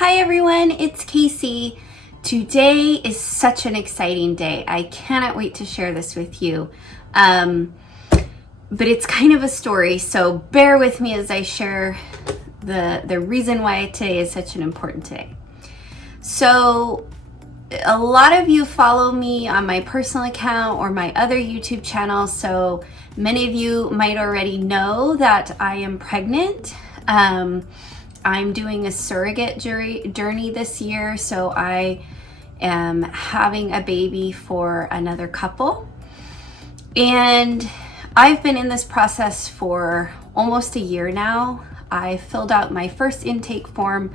Hi everyone, it's Casey. Today is such an exciting day. I cannot wait to share this with you. But it's kind of a story, so bear with me as I share the reason why today is such an important day. So a lot of you follow me on my personal account or my other YouTube channel, so many of you might already know that I am pregnant. I'm doing a surrogate journey this year, so I am having a baby for another couple. And I've been in this process for almost a year now. I filled out my first intake form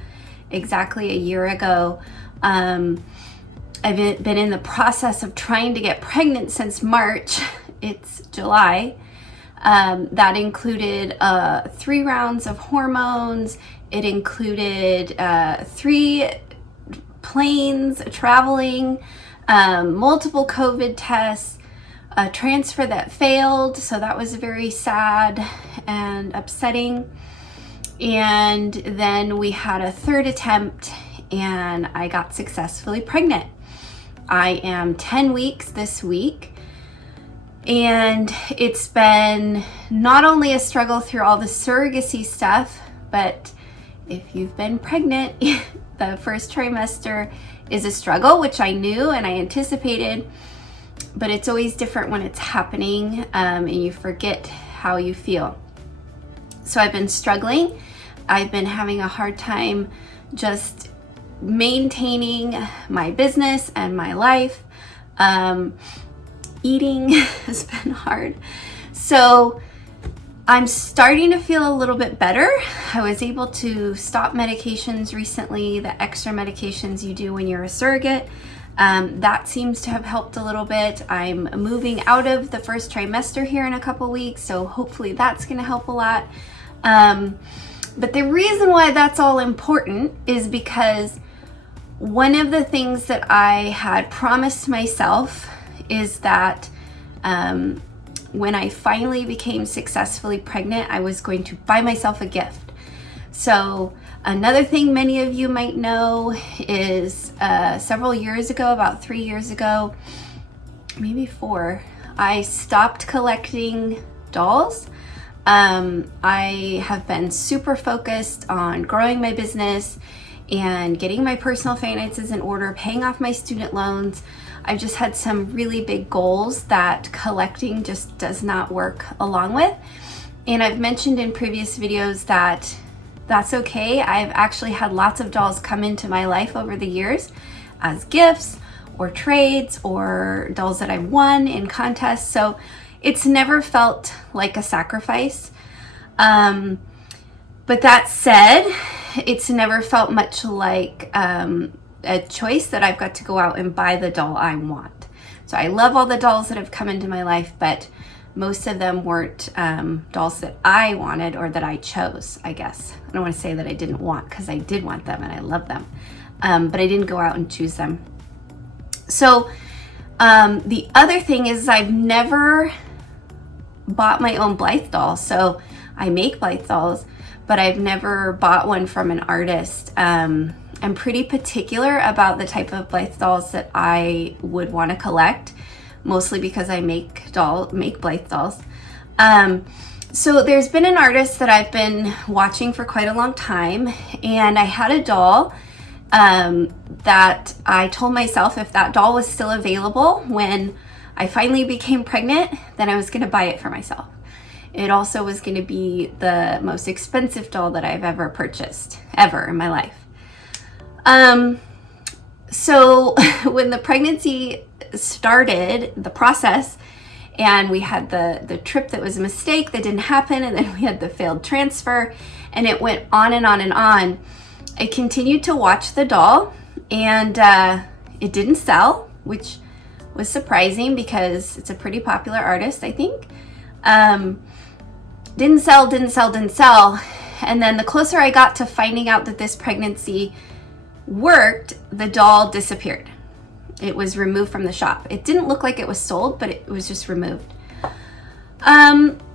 exactly a year ago. I've been in the process of trying to get pregnant since March. It's July. That included 3 rounds of hormones. It included 3 planes traveling, multiple COVID tests, a transfer that failed, so that was very sad and upsetting. And then we had a 3rd attempt and I got successfully pregnant. I am 10 weeks this week. And it's been not only a struggle through all the surrogacy stuff, but if you've been pregnant, the first trimester is a struggle, which I knew and I anticipated, but it's always different when it's happening and you forget how you feel. So I've been struggling. I've been having a hard time just maintaining my business and my life. Eating has been hard. So I'm starting to feel a little bit better. I was able to stop medications recently, the extra medications you do when you're a surrogate. That seems to have helped a little bit. I'm moving out of the first trimester here in a couple weeks, so hopefully that's gonna help a lot. But the reason why that's all important is because one of the things that I had promised myself is that when I finally became successfully pregnant, I was going to buy myself a gift. So another thing many of you might know is several years ago, about 3 years ago, maybe 4, I stopped collecting dolls. I have been super focused on growing my business and getting my personal finances in order, paying off my student loans. I've just had some really big goals that collecting just does not work along with. And I've mentioned in previous videos that that's okay. I've actually had lots of dolls come into my life over the years as gifts or trades or dolls that I've won in contests. So it's never felt like a sacrifice. But that said, it's never felt much like a choice that I've got to go out and buy the doll I want. So I love all the dolls that have come into my life, but most of them weren't dolls that I wanted or that I chose, I guess. I don't want to say that I didn't want, because I did want them and I love them. But I didn't go out and choose them. So the other thing is I've never bought my own Blythe doll. So I make Blythe dolls, but I've never bought one from an artist. I'm pretty particular about the type of Blythe dolls that I would want to collect, mostly because I make Blythe dolls. So there's been an artist that I've been watching for quite a long time, and I had a doll that I told myself if that doll was still available when I finally became pregnant, then I was going to buy it for myself. It also was going to be the most expensive doll that I've ever purchased, ever in my life. So when the pregnancy started, the process, and we had the trip that was a mistake that didn't happen, and then we had the failed transfer, and it went on and on and on, I continued to watch the doll, and it didn't sell, which was surprising because it's a pretty popular artist, I think. Didn't sell. And then the closer I got to finding out that this pregnancy worked, the doll disappeared. It was removed from the shop. It didn't look like it was sold, but it was just removed.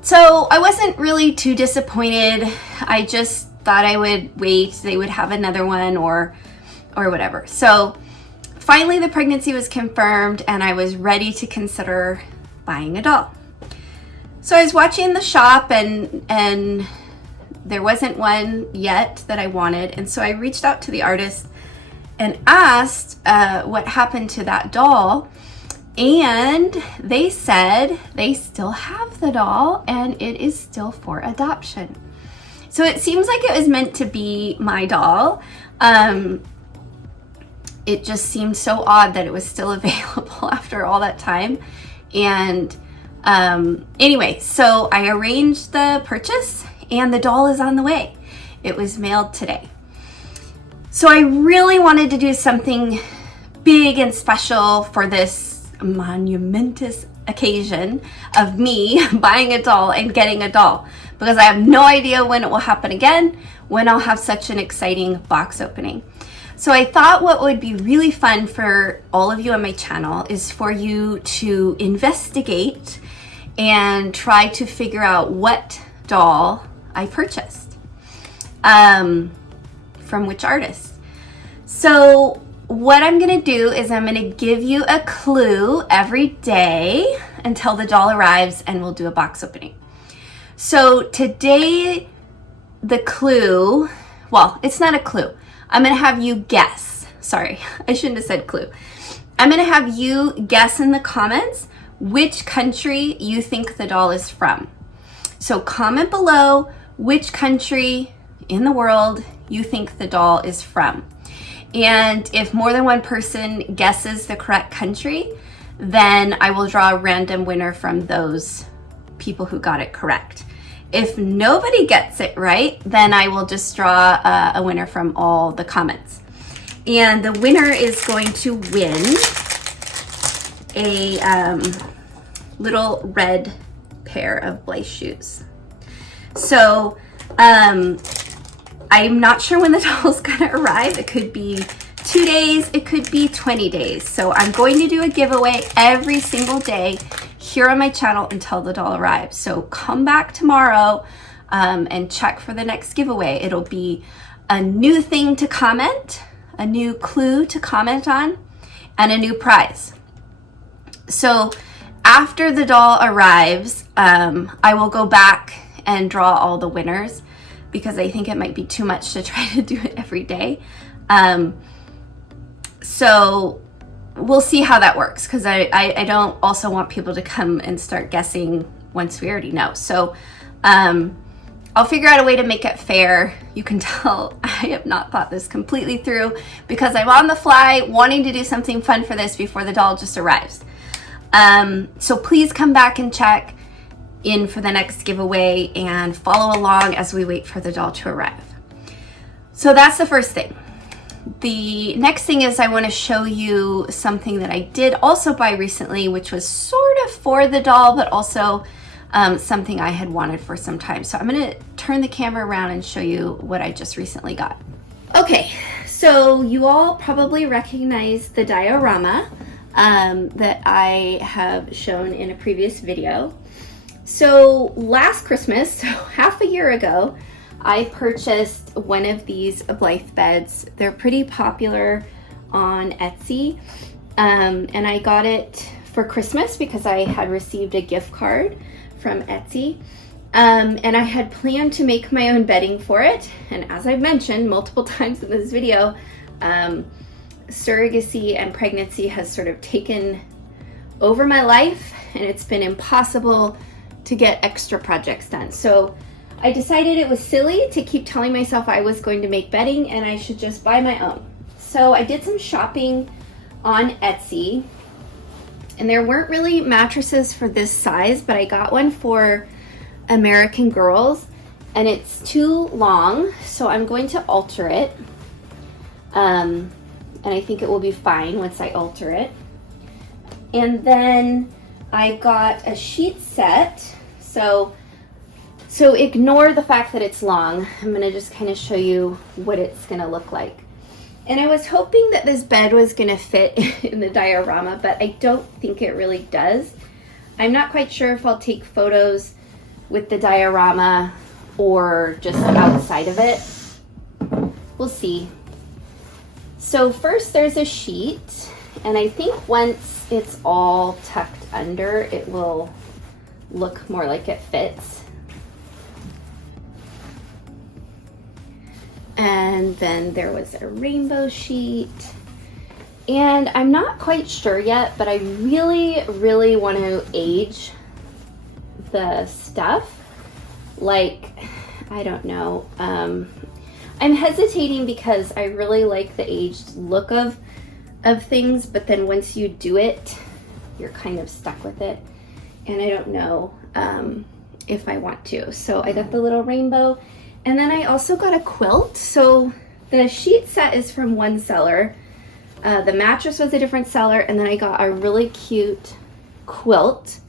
So I wasn't really too disappointed. I just thought I would wait, they would have another one or whatever. So finally the pregnancy was confirmed and I was ready to consider buying a doll. So I was watching the shop and there wasn't one yet that I wanted. And so I reached out to the artist and asked what happened to that doll. And they said they still have the doll and it is still for adoption. So it seems like it was meant to be my doll. It just seemed so odd that it was still available after all that time. And anyway, so I arranged the purchase and the doll is on the way. It was mailed today. So I really wanted to do something big and special for this monumentous occasion of me buying a doll and getting a doll, because I have no idea when it will happen again, when I'll have such an exciting box opening. So I thought what would be really fun for all of you on my channel is for you to investigate and try to figure out what doll I purchased, from which artist. So what I'm gonna do is I'm gonna give you a clue every day until the doll arrives and we'll do a box opening. So today, the clue, well, it's not a clue. I'm gonna have you guess. Sorry, I shouldn't have said clue. I'm gonna have you guess in the comments which country you think the doll is from. So comment below which country in the world you think the doll is from. And if more than one person guesses the correct country, then I will draw a random winner from those people who got it correct. If nobody gets it right, then I will just draw a winner from all the comments. And the winner is going to win a little red pair of Blythe shoes. So I'm not sure when the doll's gonna arrive. It could be 2 days, it could be 20 days. So I'm going to do a giveaway every single day here on my channel until the doll arrives. So come back tomorrow and check for the next giveaway. It'll be a new thing to comment, a new clue to comment on, and a new prize. So after the doll arrives, I will go back and draw all the winners, because I think it might be too much to try to do it every day. So we'll see how that works, because I don't also want people to come and start guessing once we already know. So I'll figure out a way to make it fair. You can tell I have not thought this completely through, because I'm on the fly wanting to do something fun for this before the doll just arrives. So please come back and check in for the next giveaway and follow along as we wait for the doll to arrive. So that's the first thing. The next thing is I want to show you something that I did also buy recently, which was sort of for the doll, but also something I had wanted for some time. So I'm going to turn the camera around and show you what I just recently got. Okay, so you all probably recognize the diorama that I have shown in a previous video. So last Christmas, so half a year ago, I purchased one of these Blythe beds. They're pretty popular on Etsy, and I got it for Christmas because I had received a gift card from Etsy, and I had planned to make my own bedding for it. And as I've mentioned multiple times in this video, surrogacy and pregnancy has sort of taken over my life, and it's been impossible to get extra projects done. So I decided it was silly to keep telling myself I was going to make bedding and I should just buy my own. So I did some shopping on Etsy, and there weren't really mattresses for this size, but I got one for American girls and it's too long, so I'm going to alter it. And I think it will be fine once I alter it. And then I got a sheet set. So ignore the fact that it's long. I'm gonna just kind of show you what it's gonna look like. And I was hoping that this bed was gonna fit in the diorama, but I don't think it really does. I'm not quite sure if I'll take photos with the diorama or just outside of it. We'll see. So first there's a sheet, and I think once it's all tucked under, it will look more like it fits. And then there was a rainbow sheet. And I'm not quite sure yet, but I really want to age the stuff. Like, I don't know. I'm hesitating because I really like the aged look of things, but then once you do it, you're kind of stuck with it. And I don't know if I want to. So I got the little rainbow, and then I also got a quilt. So the sheet set is from one seller. The mattress was a different seller, and then I got a really cute quilt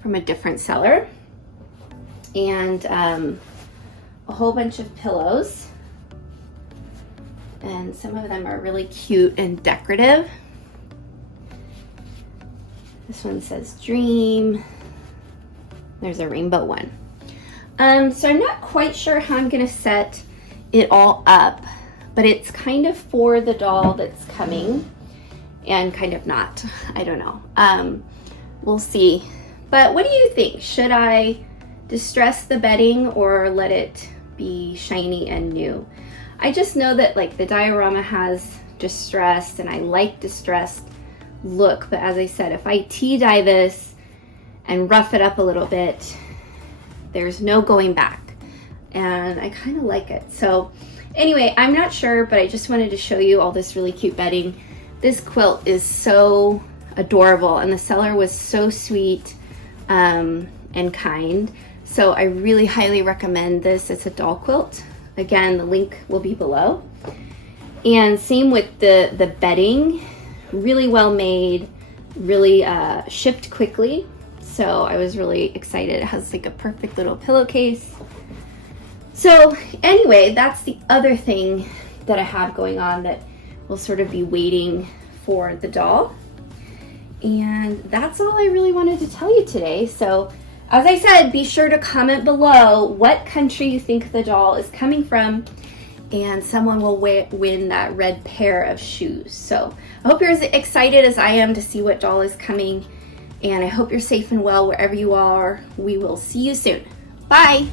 from a different seller, and a whole bunch of pillows. And some of them are really cute and decorative. This one says dream. There's a rainbow one. So I'm not quite sure how I'm gonna set it all up, but it's kind of for the doll that's coming and kind of not. I don't know. We'll see. But what do you think? Should I distress the bedding or let it be shiny and new? I just know that like the diorama has distressed, and I like distressed look, but as I said, if I tea dye this and rough it up a little bit, there's no going back, and I kind of like it. So anyway, I'm not sure, but I just wanted to show you all this really cute bedding. This quilt is so adorable, and the seller was so sweet and kind. So I really highly recommend this. It's a doll quilt. Again, the link will be below. And same with the bedding, really well made, really shipped quickly. So I was really excited. It has like a perfect little pillowcase. So anyway, that's the other thing that I have going on that will sort of be waiting for the doll. And that's all I really wanted to tell you today. So as I said, be sure to comment below what country you think the doll is coming from, and someone will win that red pair of shoes. So I hope you're as excited as I am to see what doll is coming, and I hope you're safe and well wherever you are. We will see you soon. Bye.